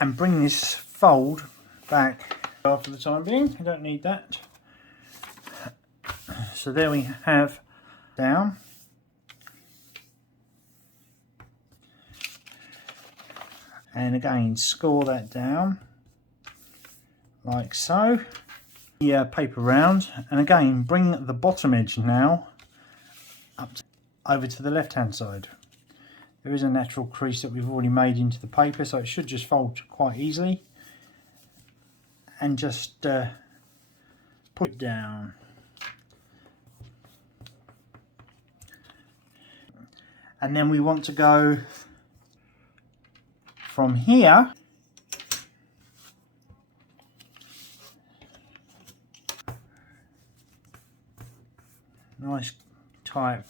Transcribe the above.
And bring this fold back for the time being. I don't need that. So there we have down. And again, score that down like so. The paper round, and again bring the bottom edge now up over to the left hand side. There is a natural crease that we've already made into the paper, so it should just fold quite easily. And just put it down. And then we want to go from here nice tight